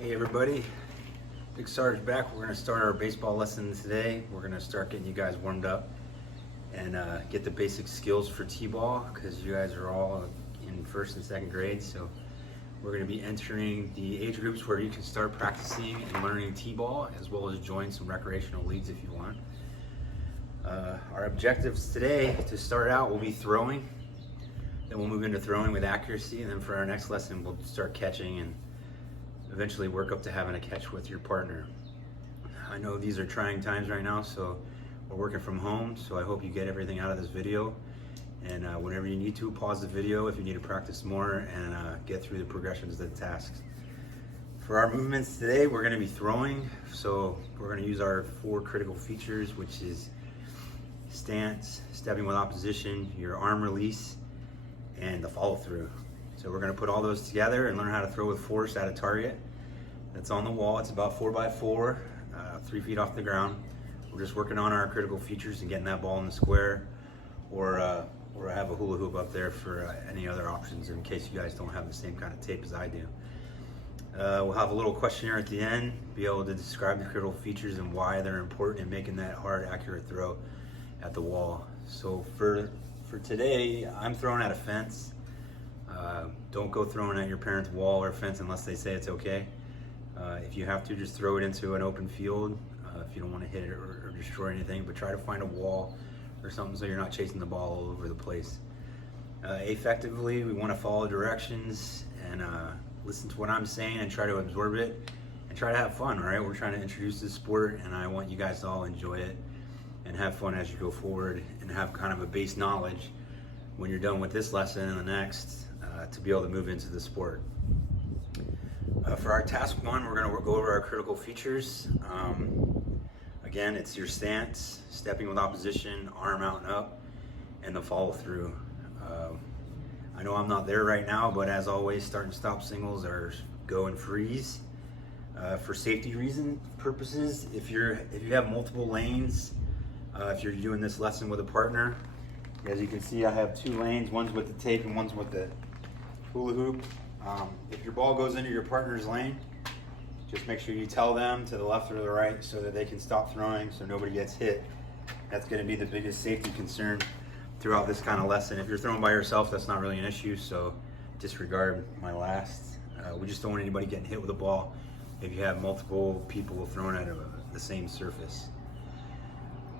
Hey everybody, Big Sarge back. We're going to start our baseball lesson today. We're going to start getting you guys warmed up and get the basic skills for t-ball because you guys are all in first and second grade. So we're going to be entering the age groups where you can start practicing and learning t-ball as well as join some recreational leagues if you want. Our objectives today to start out will be throwing. Then we'll move into throwing with accuracy, and then for our next lesson we'll start catching and eventually work up to having a catch with your partner. I know these are trying times right now, so we're working from home, so I hope you get everything out of this video. And whenever you need to, pause the video if you need to practice more and get through the progressions of the tasks. For our movements today, we're going to be throwing, so we're going to use our 4 critical features, which is stance, stepping with opposition, your arm release, and the follow through. So we're going to put all those together and learn how to throw with force at a target that's on the wall. It's about 4x4, 3 feet off the ground. We're just working on our critical features and getting that ball in the square, or I have a hula hoop up there for any other options in case you guys don't have the same kind of tape as I do. We'll have a little questionnaire at the end, be able to describe the critical features and why they're important in making that hard, accurate throw at the wall. So for today, I'm throwing at a fence. Don't go throwing at your parents' wall or fence unless they say it's okay. If you have to, just throw it into an open field if you don't want to hit it or destroy anything, but try to find a wall or something so you're not chasing the ball all over the place. Effectively, we want to follow directions and listen to what I'm saying and try to absorb it and try to have fun, all right? We're trying to introduce this sport, and I want you guys to all enjoy it and have fun as you go forward and have kind of a base knowledge when you're done with this lesson and the next to be able to move into the sport. For our task 1, we're going to go over our critical features. Again, it's your stance, stepping with opposition, arm out and up, and the follow through. I know I'm not there right now, but as always, start and stop singles are go and freeze. For safety purposes, if you have multiple lanes, if you're doing this lesson with a partner, as you can see, I have 2 lanes. One's with the tape and one's with the hula hoop. If your ball goes into your partner's lane, just make sure you tell them to the left or the right so that they can stop throwing so nobody gets hit. That's going to be the biggest safety concern throughout this kind of lesson. If you're throwing by yourself, that's not really an issue, so disregard my last. We just don't want anybody getting hit with a ball if you have multiple people throwing at the same surface.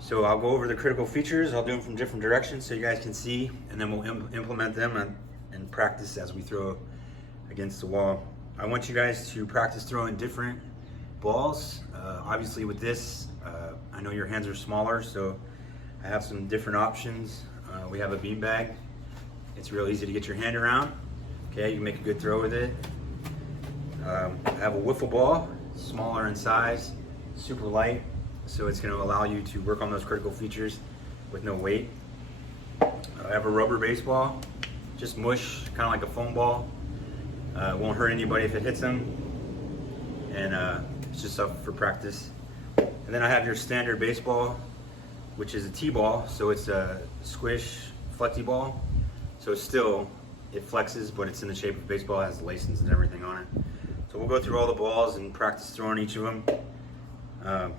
So I'll go over the critical features. I'll do them from different directions so you guys can see, and then we'll implement them and practice as we throw against the wall. I want you guys to practice throwing different balls. Obviously with this, I know your hands are smaller, so I have some different options. We have a beanbag. It's real easy to get your hand around. Okay, you can make a good throw with it. I have a wiffle ball, smaller in size, super light, so it's going to allow you to work on those critical features with no weight. I have a rubber baseball, just mush, kind of like a foam ball. It won't hurt anybody if it hits them, and it's just up for practice. And then I have your standard baseball, which is a T-ball, so it's a squish flexi ball. So still, it flexes, but it's in the shape of baseball, it has laces and everything on it. So we'll go through all the balls and practice throwing each of them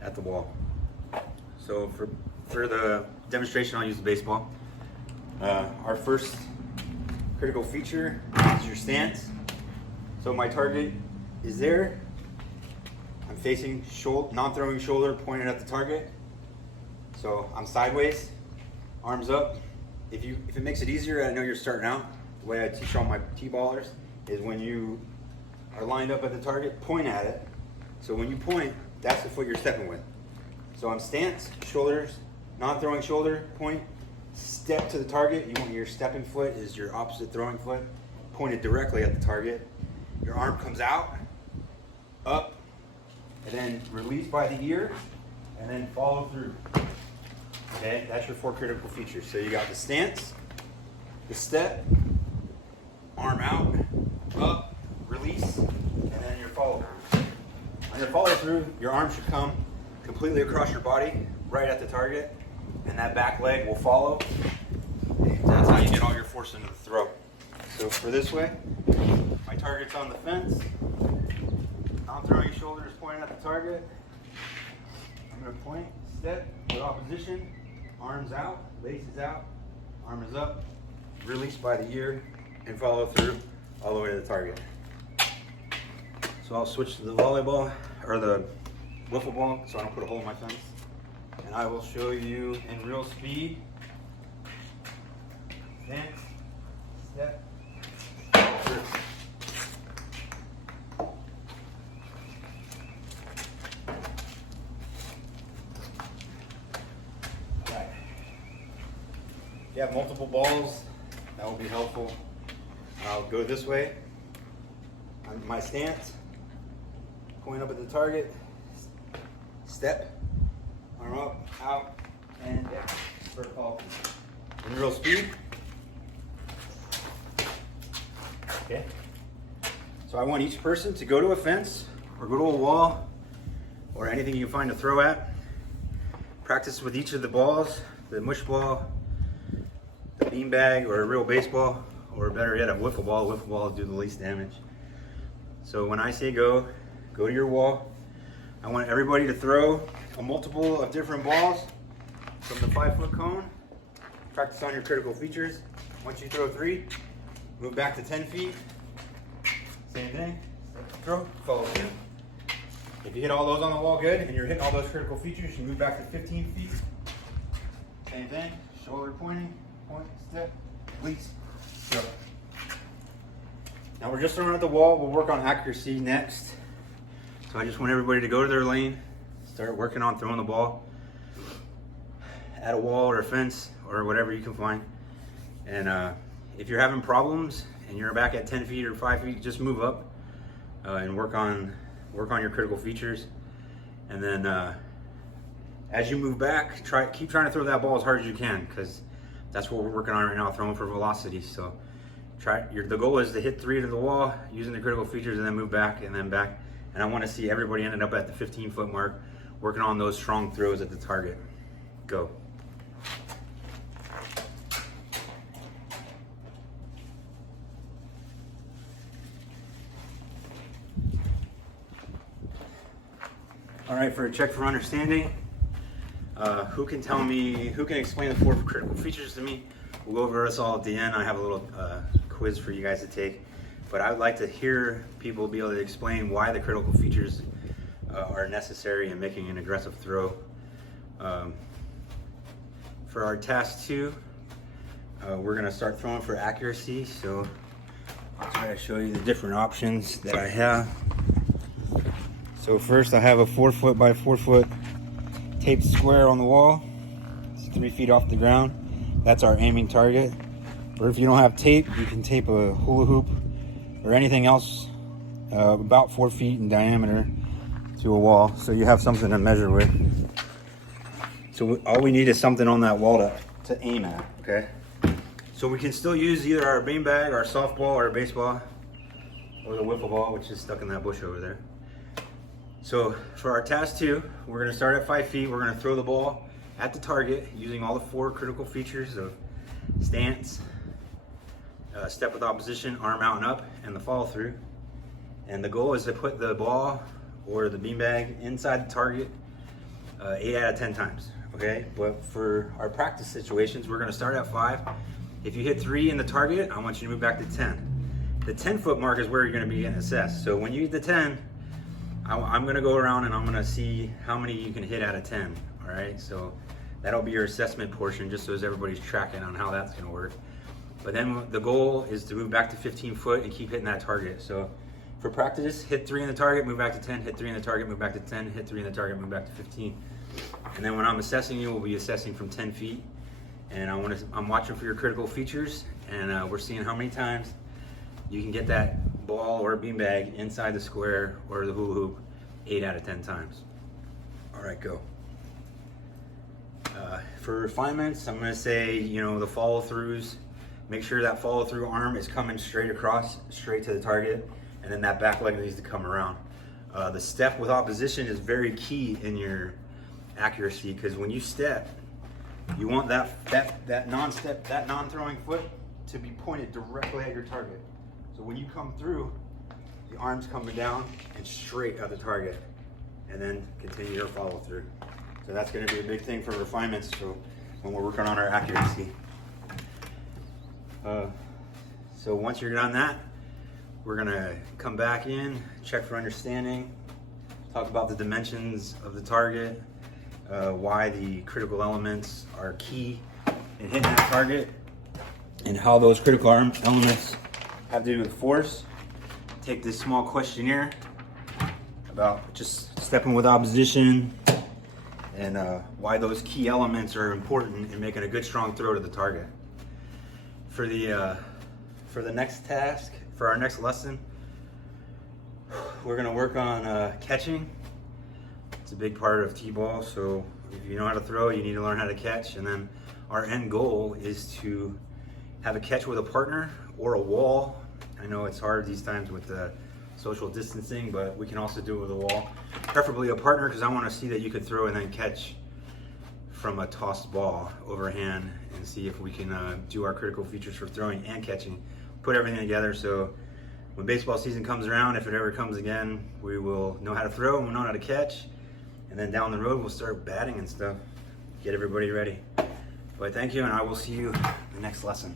at the wall. So for the demonstration, I'll use the baseball. Our first critical feature is your stance. So my target is there. I'm facing non-throwing shoulder pointed at the target. So I'm sideways, arms up. If it makes it easier, I know you're starting out. The way I teach all my T-ballers is when you are lined up at the target, point at it. So when you point, that's the foot you're stepping with. So I'm stance, shoulders, non-throwing shoulder, point, step to the target. You want your stepping foot is your opposite throwing foot, pointed directly at the target. Your arm comes out, up, and then release by the ear, and then follow through. Okay, that's your 4 critical features. So you got the stance, the step, arm out, up, release, and then your follow through. On your follow through, your arm should come completely across your body, right at the target, and that back leg will follow. That's how you get all your force into the throw. So for this way, my target's on the fence. Non-throwing shoulders pointing at the target. I'm going to point, step with opposition, arms out, laces out, arm is up, release by the ear, and follow through all the way to the target. So I'll switch to the volleyball, or the wiffle ball, so I don't put a hole in my fence. And I will show you in real speed. Stance, step, follow through. Right. If you have multiple balls, that will be helpful. I'll go this way. On my stance, point up at the target, step, arm up, out, and down for a fall. In real speed. Okay. So I want each person to go to a fence or go to a wall or anything you can find to throw at. Practice with each of the balls, the mush ball, the beanbag, or a real baseball, or better yet, a wiffle ball. A wiffle ball will do the least damage. So when I say go to your wall. I want everybody to throw a multiple of different balls from the 5-foot cone. Practice on your critical features. Once you throw 3, move back to 10 feet. Same thing, throw, follow through. If you hit all those on the wall good, and you're hitting all those critical features, you move back to 15 feet. Same thing, shoulder pointing, point, step, release, go. Now we're just throwing at the wall. We'll work on accuracy next. So I just want everybody to go to their lane, start working on throwing the ball at a wall or a fence or whatever you can find. And if you're having problems and you're back at 10 feet or 5 feet, just move up and work on your critical features. And then as you move back, keep trying to throw that ball as hard as you can, because that's what we're working on right now, throwing for velocity. So the goal is to hit 3 to the wall using the critical features, and then move back and then back. And I want to see everybody ended up at the 15-foot mark, working on those strong throws at the target. Go. All right, for a check for understanding, who can explain the 4 critical features to me? We'll go over this all at the end. I have a little quiz for you guys to take. But I would like to hear people be able to explain why the critical features are necessary in making an aggressive throw. For our task 2, we're going to start throwing for accuracy. So I'll try to show you the different options that I have. So first, I have a 4-foot by 4-foot taped square on the wall. It's 3 feet off the ground. That's our aiming target. Or if you don't have tape, you can tape a hula hoop or anything else about 4 feet in diameter to a wall, so you have something to measure with. So all we need is something on that wall to aim at, okay? So we can still use either our beanbag, our softball, or baseball, or the wiffle ball, which is stuck in that bush over there. So for our task 2, we're gonna start at 5 feet. We're gonna throw the ball at the target using all the 4 critical features of stance, step with opposition, arm out and up, and the follow through. And the goal is to put the ball or the beanbag inside the target 8 out of 10 times, okay? But for our practice situations, we're gonna start at 5. If you hit 3 in the target, I want you to move back to 10. The 10-foot mark is where you're gonna be getting assessed. So when you hit the 10, I'm gonna go around and I'm gonna see how many you can hit out of 10, all right? So that'll be your assessment portion, just so as everybody's tracking on how that's gonna work. But then the goal is to move back to 15 foot and keep hitting that target. So for practice, hit 3 in the target, move back to 10, hit 3 in the target, move back to 10, hit 3 in the target, move back to 15. And then when I'm assessing you, we'll be assessing from 10 feet. And I'm watching for your critical features, and we're seeing how many times you can get that ball or beanbag inside the square or the hula hoop 8 out of 10 times. All right, go. For refinements, I'm gonna say, the follow throughs. Make sure that follow through arm is coming straight across, straight to the target, and then that back leg needs to come around. The step with opposition is very key in your accuracy, because when you step, you want that non-throwing foot to be pointed directly at your target. So when you come through, the arms coming down and straight at the target, and then continue your follow through. So that's going to be a big thing for refinements. So when we're working on our accuracy. So once you're done that, we're going to come back in, check for understanding, talk about the dimensions of the target, why the critical elements are key in hitting that target, and how those critical elements have to do with force. Take this small questionnaire about just stepping with opposition and why those key elements are important in making a good strong throw to the target. For the next task, for our next lesson, we're gonna work on catching. It's a big part of T-ball, so if you know how to throw, you need to learn how to catch. And then our end goal is to have a catch with a partner or a wall. I know it's hard these times with the social distancing, but we can also do it with a wall. Preferably a partner, because I want to see that you could throw and then catch from a tossed ball overhand, and see if we can do our critical features for throwing and catching. Put everything together so when baseball season comes around, if it ever comes again, we will know how to throw and we'll know how to catch. And then down the road, we'll start batting and stuff. Get everybody ready. But thank you, and I will see you in the next lesson.